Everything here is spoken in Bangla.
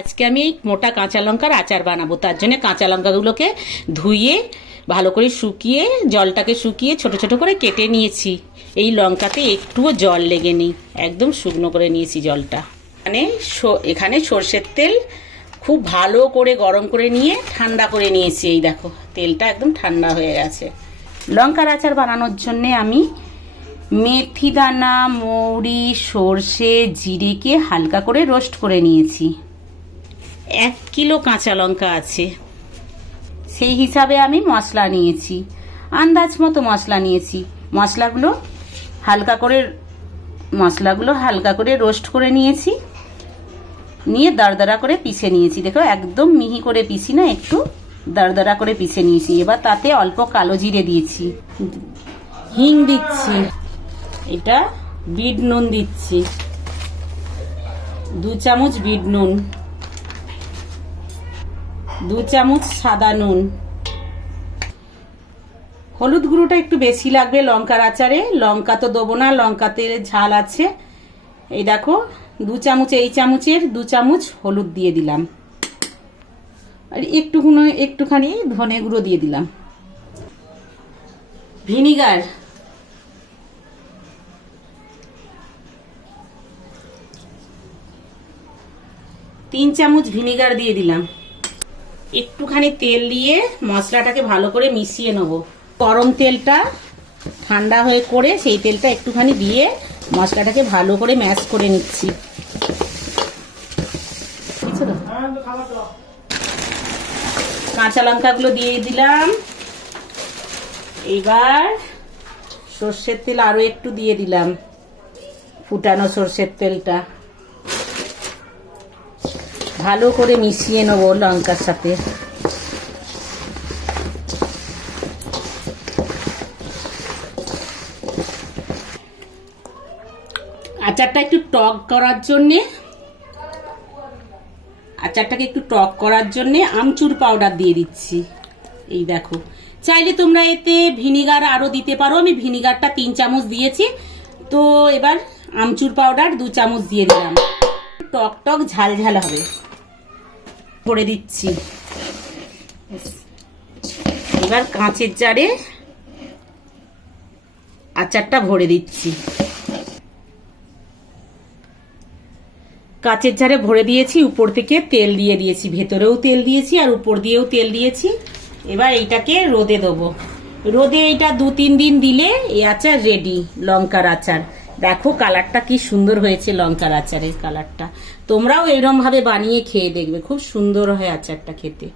আজকে আমি এই মোটা কাঁচা লঙ্কার আচার বানাবো। তার জন্য কাঁচা লঙ্কাগুলোকে ধুয়ে, ভালো করে শুকিয়ে, জলটাকে শুকিয়ে ছোট ছোট করে কেটে নিয়েছি। এই লঙ্কাতে একটুও জল লেগে নেই। একদম শুকনো করে নিয়েছি জলটা। মানে এখানে সর্ষের তেল খুব ভালো করে গরম করে নিয়ে ঠান্ডা করে নিয়েছি। এই দেখো, তেলটা একদম ঠান্ডা হয়ে গেছে। লঙ্কার আচার বানানোর জন্যে আমি মেথি দানা, মৌরি, সর্ষে, জিরেকে হালকা করে রোস্ট করে নিয়েছি। এক কিলো কাঁচা লঙ্কা আছে। সেই হিসাবে আমি মশলা নিয়েছি। আন্দাজ মতো মশলা নিয়েছি। মশলাগুলো হালকা করে, মশলাগুলো হালকা করে রোস্ট করে নিয়েছি। নিয়ে দারদারা করে পিষে নিয়েছি। দেখো, একদম মিহি করে পিসি না, একটু দারদারা করে পিষে নিয়েছি। এবার তাতে অল্প কালো জিরে দিয়েছি। হিং দিচ্ছি। এটা বিট নুন দিচ্ছি। দু চামচ বিট নুন। দু চামচ সাদা নুন। হলুদ গুঁড়োটা একটু বেশি লাগবে লঙ্কার আচারে। লঙ্কা তো দেবো না, লঙ্কাতে ঝাল আছে। এই দেখো, দু চামচ, এই চামচের দু চামচ হলুদ দিয়ে দিলাম। আর একটুকুনো একটুখানি ধনে গুঁড়ো দিয়ে দিলাম। ভিনিগার। তিন চামচ ভিনিগার দিয়ে দিলাম। একটুখানি তেল দিয়ে মশলাটাকে ভালো করে মিশিয়ে নেব। গরম তেলটা ঠান্ডা হয়ে করে সেই তেলটা একটুখানি দিয়ে মশলাটাকে ভালো করে ম্যাশ করে নিচ্ছি? কাঁচা লঙ্কাগুলো দিয়ে দিলাম। এবার সর্ষের তেল আরও একটু দিয়ে দিলাম। ফুটানো সর্ষের তেলটা। ভালো করে মিশিয়ে নেব লঙ্কার সাথে। আচারটা একটু টক করার জন্যে, আচারটাকে একটু টক করার জন্যে আমচুর পাউডার দিয়ে দিচ্ছি। এই দেখো, চাইলে তোমরা এতে ভিনিগার আরও দিতে পারো। আমি ভিনিগারটা তিন চামচ দিয়েছি। তো এবার আমচুর পাউডার দু চামচ দিয়ে দিলাম। টক টক ঝাল ঝাল হবে। করে দিচ্ছি। এবার কাঁচের জারে আচারটা ভরে দিচ্ছি। কাঁচের জারে ভরে দিয়েছি, উপর থেকে তেল দিয়ে দিয়েছি, ভেতরেও তেল দিয়েছি আর উপর দিয়েও তেল দিয়েছি। এবার এইটাকে রোদে দেবো। রোদে এইটা দু তিন দিন দিলে এই আচার রেডি লঙ্কার আচার। দেখো কালারটা কি সুন্দর হয়েছে লঙ্কার আচারের কালারটা। তোমরাও এরম ভাবে বানিয়ে খেয়ে দেখবে, খুব সুন্দর হয় আচারটা খেতে।